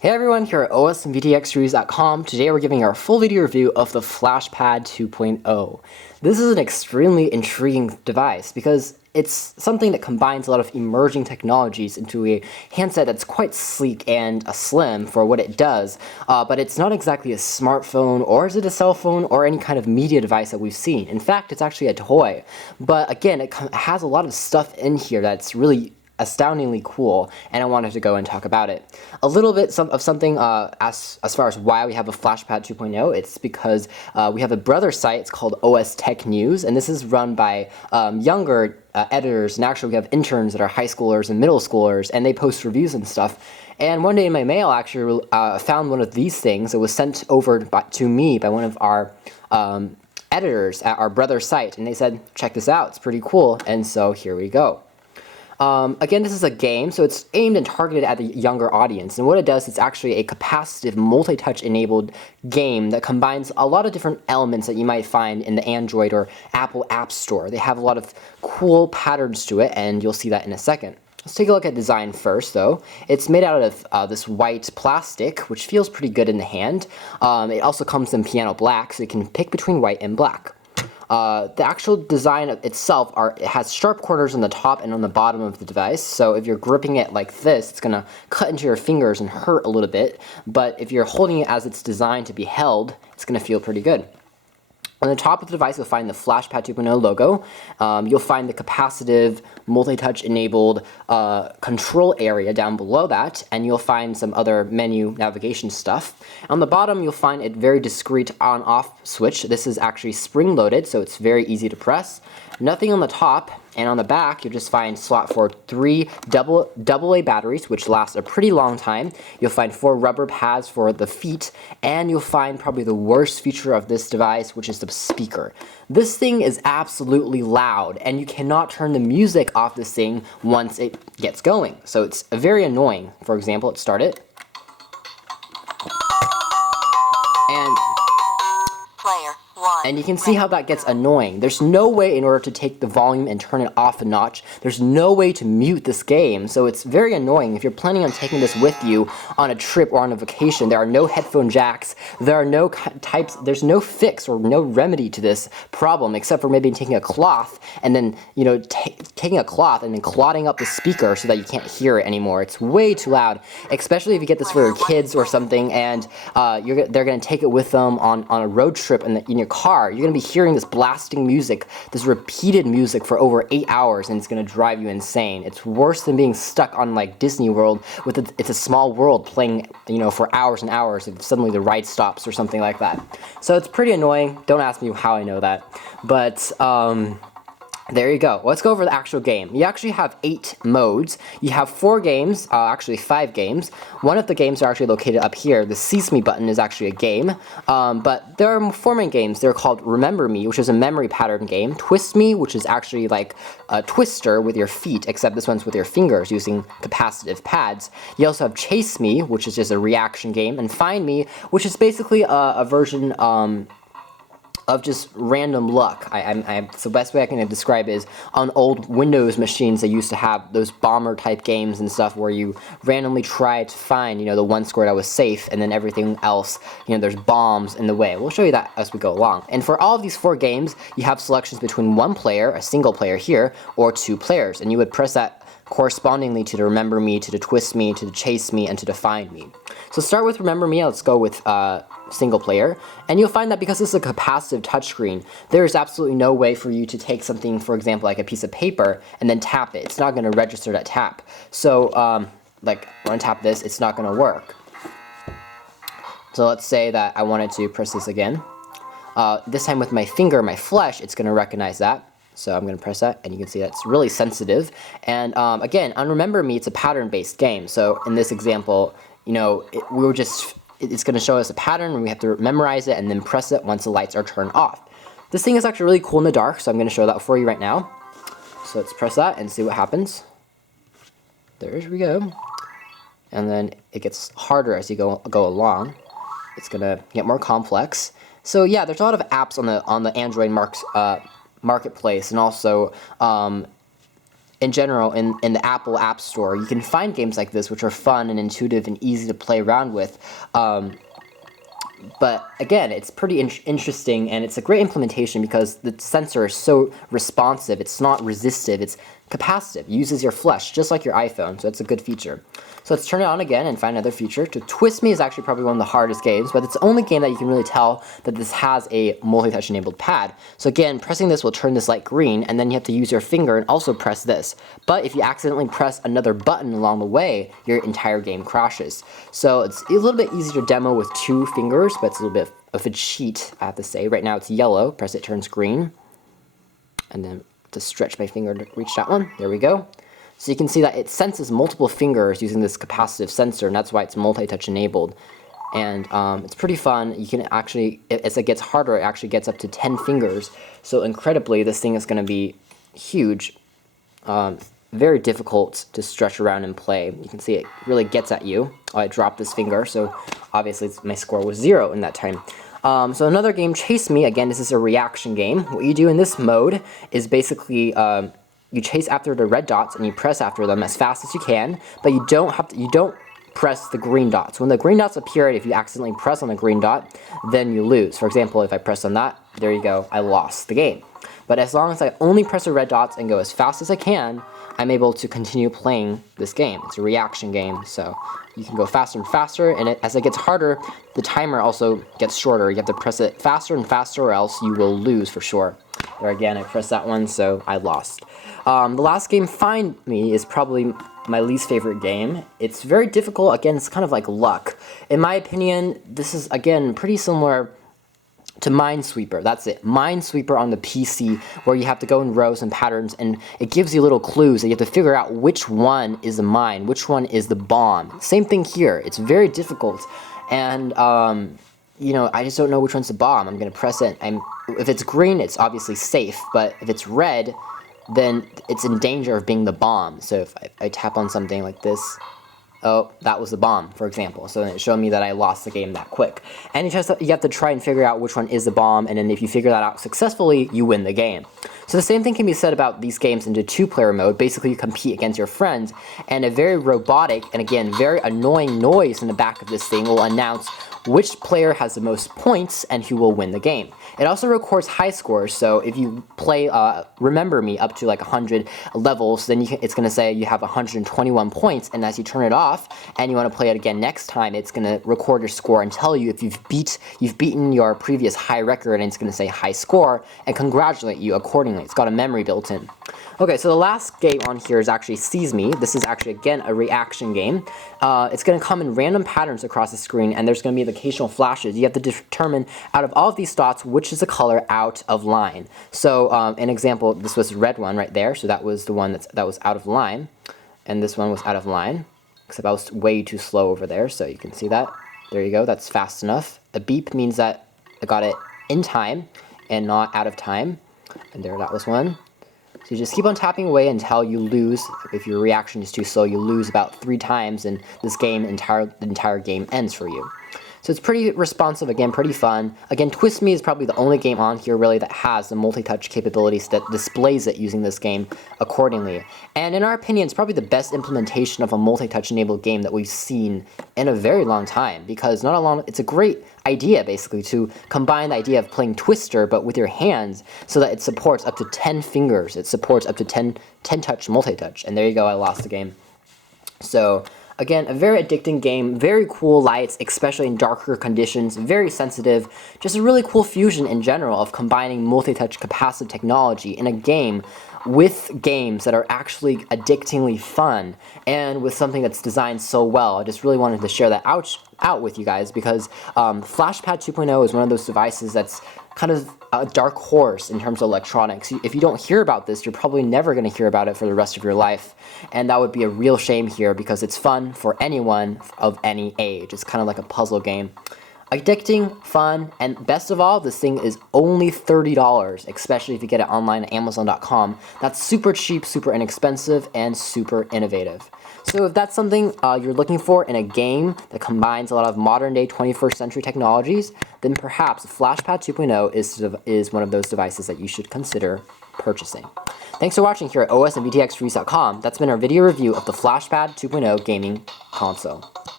Hey everyone, here at osandvtxreviews.com. Today we're giving our full video review of the Flashpad 2.0. This is an extremely intriguing device because it's something that combines a lot of emerging technologies into a handset that's quite sleek and slim for what it does, but it's not exactly a smartphone, or is it a cell phone, or any kind of media device that we've seen. In fact, it's actually a toy, but again, it has a lot of stuff in here that's really astoundingly cool, and I wanted to go and talk about it. A little bit of something as far as why we have a Flashpad 2.0, it's because we have a brother site, it's called OS Tech News, and this is run by younger editors, and actually we have interns that are high schoolers and middle schoolers, and they post reviews and stuff. And one day in my mail, I actually found one of these things. It was sent over to me by one of our editors at our brother site, and they said, check this out, it's pretty cool, and so here we go. Again, this is a game, so it's aimed and targeted at the younger audience. And what it does is actually a capacitive, multi-touch enabled game that combines a lot of different elements that you might find in the Android or Apple App Store. They have a lot of cool patterns to it, and you'll see that in a second. Let's take a look at design first, though. It's made out of this white plastic, which feels pretty good in the hand. It also comes in piano black, so you can pick between white and black. The actual design itself it has sharp corners on the top and on the bottom of the device, so if you're gripping it like this, it's going to cut into your fingers and hurt a little bit, but if you're holding it as it's designed to be held, it's going to feel pretty good. On the top of the device, you'll find the Flashpad 2.0 logo. You'll find the capacitive, multi-touch enabled control area down below that, and you'll find some other menu navigation stuff. On the bottom, you'll find a very discreet on-off switch. This is actually spring-loaded, so it's very easy to press. Nothing on the top, and on the back, you'll just find slot for 3 AA batteries, which last a pretty long time. You'll find 4 rubber pads for the feet, and you'll find probably the worst feature of this device, which is the speaker. This thing is absolutely loud, and you cannot turn the music off this thing once it gets going. So it's very annoying. For example, let's start it. And you can see how that gets annoying. There's no way in order to take the volume and turn it off a notch. There's no way to mute this game, so it's very annoying. If you're planning on taking this with you on a trip or on a vacation, there are no headphone jacks, there are no there's no fix or no remedy to this problem, except for maybe taking a cloth and then, taking a cloth and then clotting up the speaker so that you can't hear it anymore. It's way too loud, especially if you get this for your kids or something, and they're going to take it with them on a road trip in your car. You're going to be hearing this blasting music, this repeated music for over 8 hours, and it's going to drive you insane. It's worse than being stuck on like Disney World with It's a Small World playing, for hours and hours if suddenly the ride stops or something like that. So it's pretty annoying. Don't ask me how I know that. But there you go. Let's go over the actual game. You actually have 8 modes. You have 4 games, actually 5 games. One of the games are actually located up here. The Cease Me button is actually a game. But there are 4 main games. They're called Remember Me, which is a memory pattern game. Twist Me, which is actually like a twister with your feet, except this one's with your fingers using capacitive pads. You also have Chase Me, which is just a reaction game. And Find Me, which is basically a version of just random luck. So the best way I can describe it is on old Windows machines, they used to have those bomber type games and stuff where you randomly try to find, the one square that was safe, and then everything else, there's bombs in the way. We'll show you that as we go along. And for all of these 4 games, you have selections between 1 player, a single player here, or 2 players, and you would press that correspondingly to the Remember Me, to the Twist Me, to the Chase Me, and to the Find Me. So start with Remember Me. Let's go with single player, and you'll find that because this is a capacitive touchscreen, there is absolutely no way for you to take something, for example, like a piece of paper, and then tap it. It's not going to register that tap. So, like, when I tap this, it's not going to work. So let's say that I wanted to press this again. This time with my finger, my flesh, it's going to recognize that. So I'm going to press that, and you can see that it's really sensitive. And again, on Remember Me, it's a pattern-based game. So in this example, it's going to show us a pattern, and we have to memorize it and then press it once the lights are turned off. This thing is actually really cool in the dark, so I'm going to show that for you right now. So let's press that and see what happens. There we go. And then it gets harder as you go along. It's going to get more complex. So yeah, there's a lot of apps on the Android marketplace, and also in general in the Apple App Store, you can find games like this which are fun and intuitive and easy to play around with. But again, it's pretty interesting, and it's a great implementation because the sensor is so responsive. It's not resistive, it's capacitive. It uses your flesh, just like your iPhone, so it's a good feature. So let's turn it on again and find another feature. To Twist Me is actually probably one of the hardest games, but it's the only game that you can really tell that this has a multi-touch enabled pad. So again, pressing this will turn this light green, and then you have to use your finger and also press this. But if you accidentally press another button along the way, your entire game crashes. So it's a little bit easier to demo with 2 fingers, but it's a little bit of a cheat, I have to say. Right now it's yellow, press it turns green, and then to stretch my finger to reach that one. There we go. So you can see that it senses multiple fingers using this capacitive sensor, and that's why it's multi-touch enabled. And it's pretty fun. You can actually, as it gets harder, it actually gets up to 10 fingers. So incredibly, this thing is going to be huge. Very difficult to stretch around and play. You can see it really gets at you. I dropped this finger, so obviously my score was 0 in that time. So another game, Chase Me. Again, this is a reaction game. What you do in this mode is basically you chase after the red dots and you press after them as fast as you can, but you don't press the green dots. When the green dots appear, if you accidentally press on the green dot, then you lose. For example, if I press on that, there you go, I lost the game. But as long as I only press the red dots and go as fast as I can, I'm able to continue playing this game. It's a reaction game, so you can go faster and faster, and as it gets harder, the timer also gets shorter. You have to press it faster and faster, or else you will lose for sure. There again, I pressed that one, so I lost. The last game, Find Me, is probably my least favorite game. It's very difficult. Again, it's kind of like luck. In my opinion, this is, again, pretty similar to Minesweeper. That's it. Minesweeper on the PC, where you have to go in rows and patterns, and it gives you little clues that you have to figure out which one is a mine, which one is the bomb. Same thing here. It's very difficult, and you know, I just don't know which one's the bomb. I'm gonna press it. If it's green, it's obviously safe, but if it's red, then it's in danger of being the bomb. So if I tap on something like this, oh, that was the bomb, for example. So it showed me that I lost the game that quick. And you have to try and figure out which one is the bomb, and then if you figure that out successfully, you win the game. So the same thing can be said about these games into 2-player mode. Basically, you compete against your friends, and a very robotic and, again, very annoying noise in the back of this thing will announce which player has the most points and who will win the game. It also records high scores, so if you play Remember Me up to like 100 levels, then it's going to say you have 121 points, and as you turn it off and you want to play it again next time, it's going to record your score and tell you if you've beaten your previous high record, and it's going to say high score and congratulate you accordingly. It's got a memory built in. Okay, so the last game on here is actually Seize Me. This is actually, again, a reaction game. It's going to come in random patterns across the screen, and there's going to be occasional flashes. You have to determine, out of all of these dots, which is the color out of line. So, an example, this was the red one right there, so that was the one that was out of line. And this one was out of line, except I was way too slow over there, so you can see that. There you go, that's fast enough. A beep means that I got it in time and not out of time. And there, that was one. So you just keep on tapping away until you lose. If your reaction is too slow, you lose about 3 times, and this game, the entire game ends for you. So it's pretty responsive, again, pretty fun. Again, Twist Me is probably the only game on here really that has the multi-touch capabilities that displays it using this game accordingly. And in our opinion, it's probably the best implementation of a multi-touch enabled game that we've seen in a very long time, because it's a great idea basically to combine the idea of playing Twister but with your hands, so that it supports up to 10 fingers. It supports up to 10 touch multi-touch. And there you go, I lost the game. So again, a very addicting game, very cool lights, especially in darker conditions, very sensitive, just a really cool fusion in general of combining multi-touch capacitive technology in a game with games that are actually addictingly fun, and with something that's designed so well. I just really wanted to share that out with you guys, because Flashpad 2.0 is one of those devices that's kind of a dark horse in terms of electronics. If you don't hear about this, you're probably never going to hear about it for the rest of your life, and that would be a real shame here, because it's fun for anyone of any age. It's kind of like a puzzle game. Addicting, fun, and best of all, this thing is only $30, especially if you get it online at Amazon.com. That's super cheap, super inexpensive, and super innovative. So if that's something you're looking for in a game that combines a lot of modern-day 21st century technologies, then perhaps Flashpad 2.0 is one of those devices that you should consider purchasing. Thanks for watching here at OS and VTXReviews.com. That's been our video review of the Flashpad 2.0 gaming console.